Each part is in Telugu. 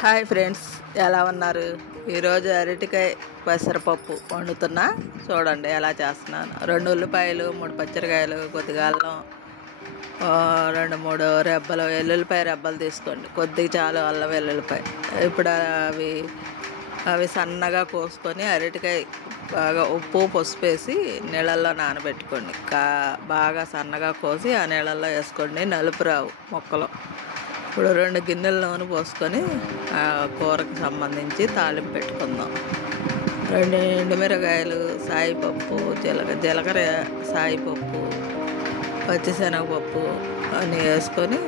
హాయ్ ఫ్రెండ్స్, ఎలా ఉన్నారు? ఈరోజు అరటికాయ పెసరపప్పు వండుతున్నా. చూడండి ఎలా చేస్తున్నాను. 2 ఉల్లిపాయలు, 3 పచ్చిమిరకాయలు, కొద్దిగా అల్లం, 2-3 రెబ్బలు వెల్లుల్లిపాయ రెబ్బలు తీసుకోండి. కొద్దిగా చాలు అల్లం వెల్లుల్లిపాయ. ఇప్పుడు అవి సన్నగా కోసుకొని అరటికాయ బాగా ఉప్పు పసుపు వేసి నీళ్ళల్లో నానబెట్టుకోండి. బాగా సన్నగా కోసి ఆ నీళ్ళల్లో వేసుకోండి. నలుపు రావు మొక్కలు. ఇప్పుడు 2 గిన్నెల నూనె పోసుకొని ఆ కూరకు సంబంధించి తాలింపు పెట్టుకుందాం. 2 ఎండుమిరకాయలు, సాయిపప్పు, జీలకర్ర, సాయిపప్పు, పచ్చిశనగపప్పు అన్నీ వేసుకొని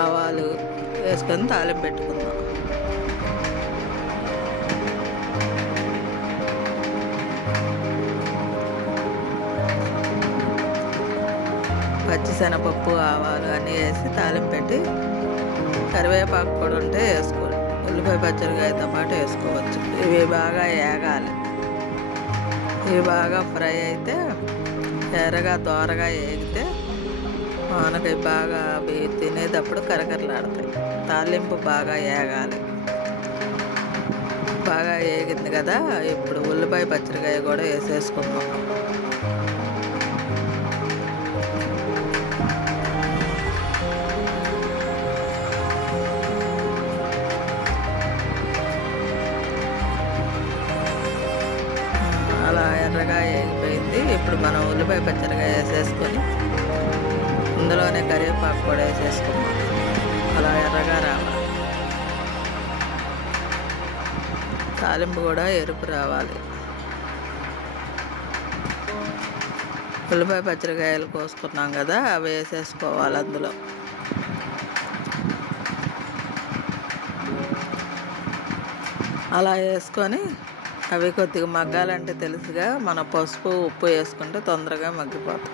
ఆవాలు వేసుకొని తాలింపు పెట్టుకుందాం. పచ్చిశనగపప్పు, ఆవాలు అన్నీ వేసి తాలింపు పెట్టి కరివేపాకు కూడా ఉంటే వేసుకోండి. ఉల్లిపాయ పచ్చిమిరకాయతో పాటు వేసుకోవచ్చు. ఇవి బాగా వేగాలి. ఇవి బాగా ఫ్రై అయితే ఎర్రగా దోరగా వేగితే మనకి బాగా అవి తినేటప్పుడు కరకరలాడతాయి. తాలింపు బాగా వేగాలి. బాగా వేగింది కదా, ఇప్పుడు ఉల్లిపాయ పచ్చిమిరకాయ కూడా వేసేసుకుందాం. అలా ఎర్రగా వేగిపోయింది. ఇప్పుడు మనం ఉల్లిపాయ పచ్చిమిరకాయ వేసేసుకొని ఇందులోనే కరివేపాకు కూడా వేసేసుకున్నాం. అలా ఎర్రగా రావాలి. తాలింపు కూడా ఎరుపు రావాలి. ఉల్లిపాయ పచ్చిమిరకాయలు కోసుకున్నాం కదా, అవి వేసేసుకోవాలి అందులో. అలా వేసుకొని అవి కొద్దిగా మగ్గాలంటే తెలుసుగా, మన పసుపు ఉప్పు వేసుకుంటే తొందరగా మగ్గిపోతాయి.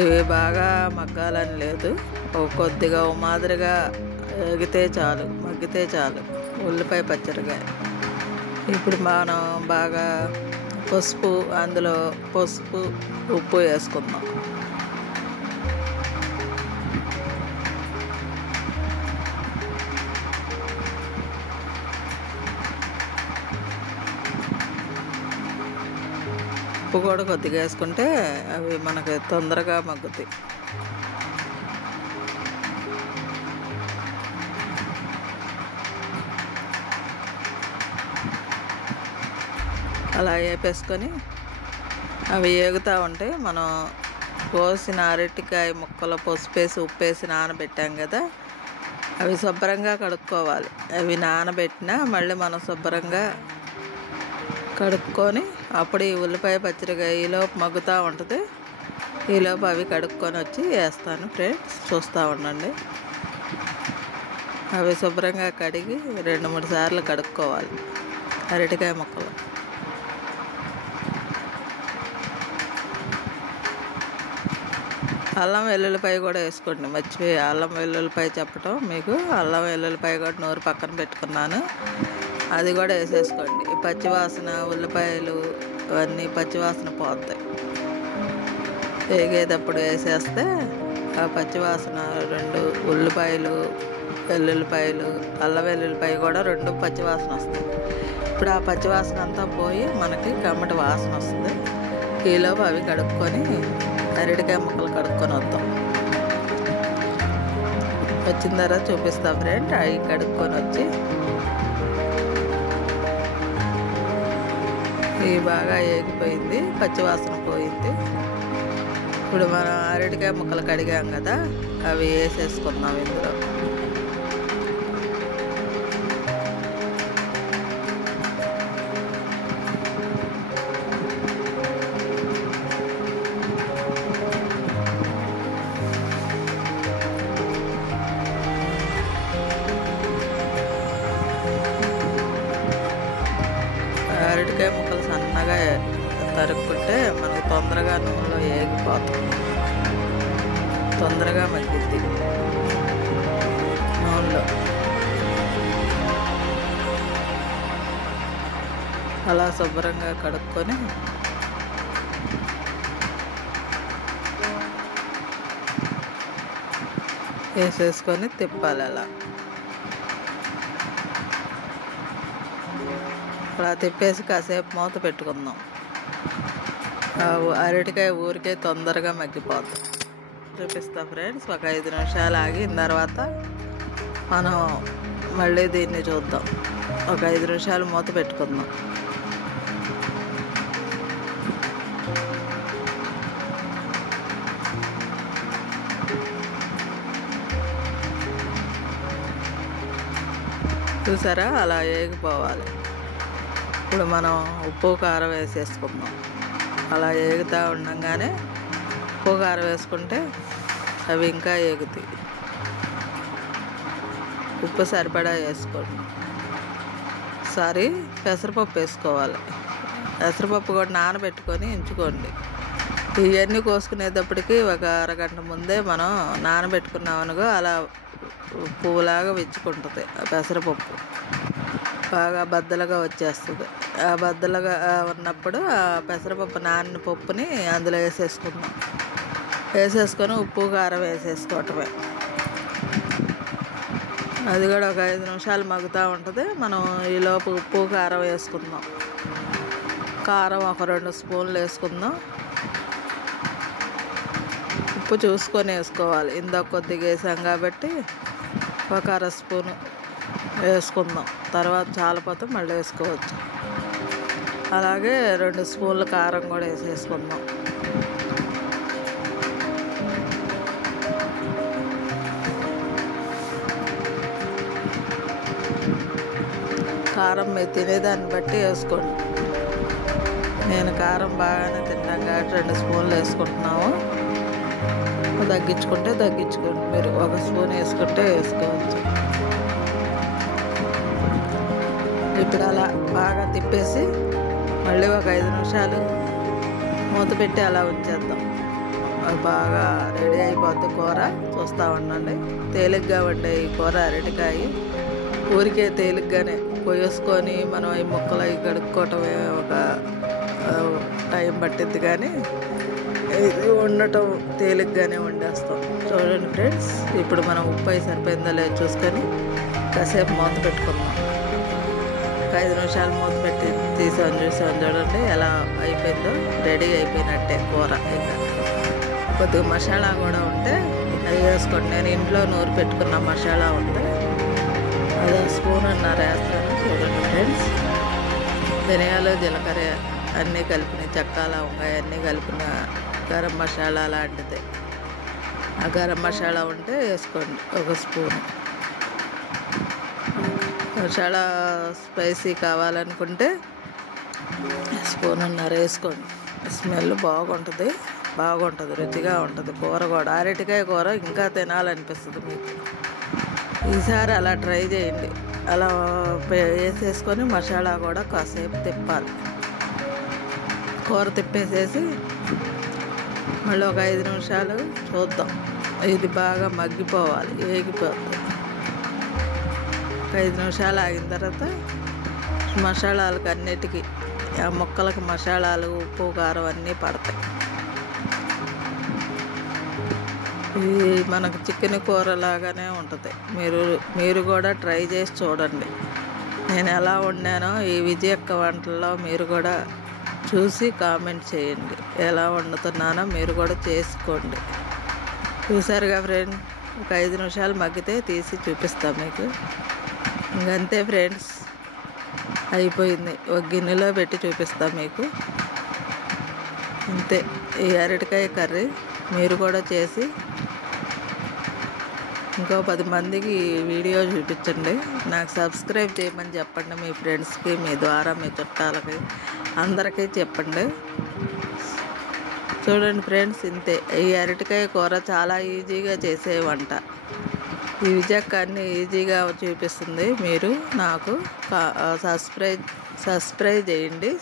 ఇవి బాగా మగ్గాలని లేదు, కొద్దిగా మాదిరిగా మగ్గితే చాలు ఉల్లిపాయ పచ్చిమిరకాయ. ఇప్పుడు మనం బాగా అందులో పసుపు ఉప్పు వేసుకుందాం. ఉప్పు కూడా కొద్దిగా వేసుకుంటే అవి మనకి తొందరగా మగ్గుతాయి. అలా వేపేసుకొని అవి వేగుతూ ఉంటే మనం కోసిన అరటికాయ ముక్కలు పసుపేసి ఉప్పేసి నానబెట్టాం కదా, అవి శుభ్రంగా కడుక్కోవాలి. అవి నానబెట్టినా మళ్ళీ మనం శుభ్రంగా కడుక్కొని అప్పుడు ఈ ఉల్లిపాయ పచ్చిమిరకాయలో మగ్గుతూ ఉంటుంది. ఈలోపు అవి కడుక్కొని వచ్చి వేస్తాను ఫ్రెండ్స్, చూస్తూ ఉండండి. అవి శుభ్రంగా కడిగి 2-3 సార్లు కడుక్కోవాలి అరటికాయ ముక్కలు. అల్లం వెల్లుల్లిపాయ కూడా వేసుకోండి. మర్చిపోయి అల్లం వెల్లుల్లిపాయ చెప్పటం మీకు. అల్లం వెల్లుల్లిపాయ కూడా నూరు పక్కన పెట్టుకున్నాను, అది కూడా వేసేసుకోండి. పచ్చివాసన ఉల్లిపాయలు అవన్నీ పచ్చివాసన పోతాయి. వేగేటప్పుడు వేసేస్తే ఆ పచ్చివాసన 2 ఉల్లిపాయలు, వెల్లుల్లిపాయలు, అల్లం వెల్లుల్లిపాయ కూడా 2 పచ్చివాసన వస్తాయి. ఇప్పుడు ఆ పచ్చివాసన అంతా పోయి మనకి కమ్మటి వాసన వస్తుంది. ఈలోపు అవి కడుక్కొని అరటికాయ ముక్కలు కడుక్కొని వద్దాం. వచ్చిన తర్వాత చూపిస్తా ఫ్రెండ్. అవి కడుక్కొని వచ్చి ఇవి బాగా వేగిపోయింది, పచ్చివాసన పోయింది. ఇప్పుడు మనం అరటికాయ ముక్కలు కడిగాం కదా, అవి వేసేసుకున్నాం ఇందులో. అరటికాయ ముక్కలు సన్నగా తరుక్కుంటే మనకు తొందరగా నూనెలో వేగిపోతాం, తొందరగా మగ్గిద్ది నూనెలో. అలా శుభ్రంగా కడుక్కొని వేసేసుకొని తిప్పాలి. అలా అలా తిప్పేసి కాసేపు మూత పెట్టుకుందాం. అరటికాయ ఊరికే తొందరగా మగ్గిపోద్ది. చూపిస్తా ఫ్రెండ్స్. ఒక 5 నిమిషాలు ఆగిన తర్వాత మనం మళ్ళీ దీన్ని చూద్దాం. ఒక 5 నిమిషాలు మూత పెట్టుకుందాం. చూసారా, అలా ఏగిపోవాలి. ఇప్పుడు మనం ఉప్పు కారం వేసేసుకుందాం. అలా ఏగుతూ ఉండగానే ఉప్పు కారం వేసుకుంటే అవి ఇంకా ఏగుతాయి. ఉప్పు సరిపడా వేసుకోండి. పెసరపప్పు వేసుకోవాలి. పెసరపప్పు కూడా నానబెట్టుకొని ఉంచుకోండి. ఇవన్నీ కోసుకునేటప్పటికి ఒక అరగంట ముందే మనం నానబెట్టుకున్నామనుకో అలా పువ్వులాగా విచ్చుకుంటుంది. ఆ పెసరపప్పు బాగా బద్దలుగా వచ్చేస్తుంది. ఆ బద్దలుగా ఉన్నప్పుడు ఆ పెసరపప్పు నానిన పప్పుని అందులో వేసేసుకుందాం. వేసేసుకొని ఉప్పు కారం వేసేసుకోవటమే. అది కూడా ఒక 5 నిమిషాలు మగ్గుతూ ఉంటుంది. మనం ఈలోపు ఉప్పు కారం వేసుకుందాం. కారం ఒక 2 స్పూన్లు వేసుకుందాం. ఉప్పు చూసుకొని వేసుకోవాలి. ఇందాక కొద్దిగా వేసాం కాబట్టి ఒక 1/2 స్పూను వేసుకుందాం. తర్వాత చాలిపోతే మళ్ళీ వేసుకోవచ్చు. అలాగే 2 స్పూన్ల కారం కూడా వేసేసుకుందాం. కారం మీరు తినేదాన్ని బట్టి వేసుకోండి. నేను కారం బాగానే తింటాం కాబట్టి 2 స్పూన్లు వేసుకుంటున్నాము. తగ్గించుకోండి. మీరు 1 స్పూన్ వేసుకుంటే వేసుకోవచ్చు. ఇప్పుడు అలా బాగా తిప్పేసి మళ్ళీ ఒక 5 నిమిషాలు మూత పెట్టి అలా ఉంచేద్దాం. అది బాగా రెడీ అయిపోద్ది కూర. చూస్తూ ఉండండి. తేలిగ్గా ఉండే ఈ కూర అరటికాయ ఊరికే తేలిగ్గానే పోయేసుకొని మనం ఈ ముక్కలు అవి కడుక్కోవటమే ఒక టైం పట్టిద్ది, కానీ ఇది ఉండటం తేలిగ్గానే వండేస్తాం. చూడండి ఫ్రెండ్స్. ఇప్పుడు మనం ఉప్పు అయి సరిపోయిందో లేదో చూసుకొని కాసేపు మూత పెట్టుకుందాం. ఒక 5 నిమిషాలు మూత పెట్టి చూసాం చూడండి ఎలా అయిపోయిందో. రెడీ అయిపోయినట్టే కూర. ఇక కొద్దిగా మసాలా కూడా ఉంటే అవి వేసుకోండి. నేను ఇంట్లో నూరు పెట్టుకున్న మసాలా ఉంటే అది 1 స్పూన్ వేస్తాను. చూడండి ఫ్రెండ్స్. ధనియాలు జీలకర్ర అన్నీ కలిపిన, చెక్క లవంగాయ అన్నీ కలిపిన గరం మసాలా లాంటిది. ఆ గరం మసాలా ఉంటే వేసుకోండి 1 స్పూన్. మసాలా స్పైసీ కావాలనుకుంటే 1.5 స్పూన్ వేసుకోండి. స్మెల్ బాగుంటుంది, రుచిగా ఉంటుంది కూర కూడా. అరటికాయ కూర ఇంకా తినాలనిపిస్తుంది మీకు. ఈసారి అలా ట్రై చేయండి. అలా వేసేసుకొని మసాలా కూడా కాసేపు తిప్పాలి. కూర తిప్పేసేసి మళ్ళీ ఒక 5 నిమిషాలు చూద్దాం. ఇది బాగా మగ్గిపోవాలి, ఏగిపోతుంది. ఒక 5 నిమిషాలు ఆగిన తర్వాత మసాలాలకు అన్నిటికీ, ఆ ముక్కలకు మసాలాలు ఉప్పు కారం అన్నీ పడతాయి. ఇది మనకు చికెన్ కూర లాగానే ఉంటుంది. మీరు కూడా ట్రై చేసి చూడండి. నేను ఎలా వండానో ఈ విజయక్క వంటల్లో మీరు కూడా చూసి కామెంట్ చేయండి. ఎలా వండుతున్నానో మీరు కూడా చేసుకోండి. చూసారుగా ఫ్రెండ్. ఒక 5 నిమిషాలు మగ్గితే తీసి చూపిస్తాను మీకు. ఇంకంతే ఫ్రెండ్స్, అయిపోయింది. ఒక గిన్నెలో పెట్టి చూపిస్తాను మీకు. అంతే. ఈ అరటికాయ కర్రీ మీరు కూడా చేసి ఇంకో 10 మందికి వీడియో చూపించండి. నాకు సబ్స్క్రైబ్ చేయమని చెప్పండి. మీ ఫ్రెండ్స్కి, మీ ద్వారా మీ చుట్టాలకి అందరికీ చెప్పండి. చూడండి ఫ్రెండ్స్. ఇంతే. ఈ అరటికాయ కూర చాలా ఈజీగా చేసే వంట. ఈ విజయక్క అన్ని ఈజీగా చూపిస్తుంది. మీరు నాకు సబ్స్క్రైబ్ చేయండి,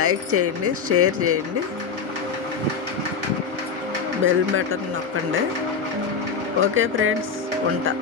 లైక్ చేయండి, షేర్ చేయండి, బెల్ బటన్ నొక్కండి. ఓకే ఫ్రెండ్స్, ఉంటా.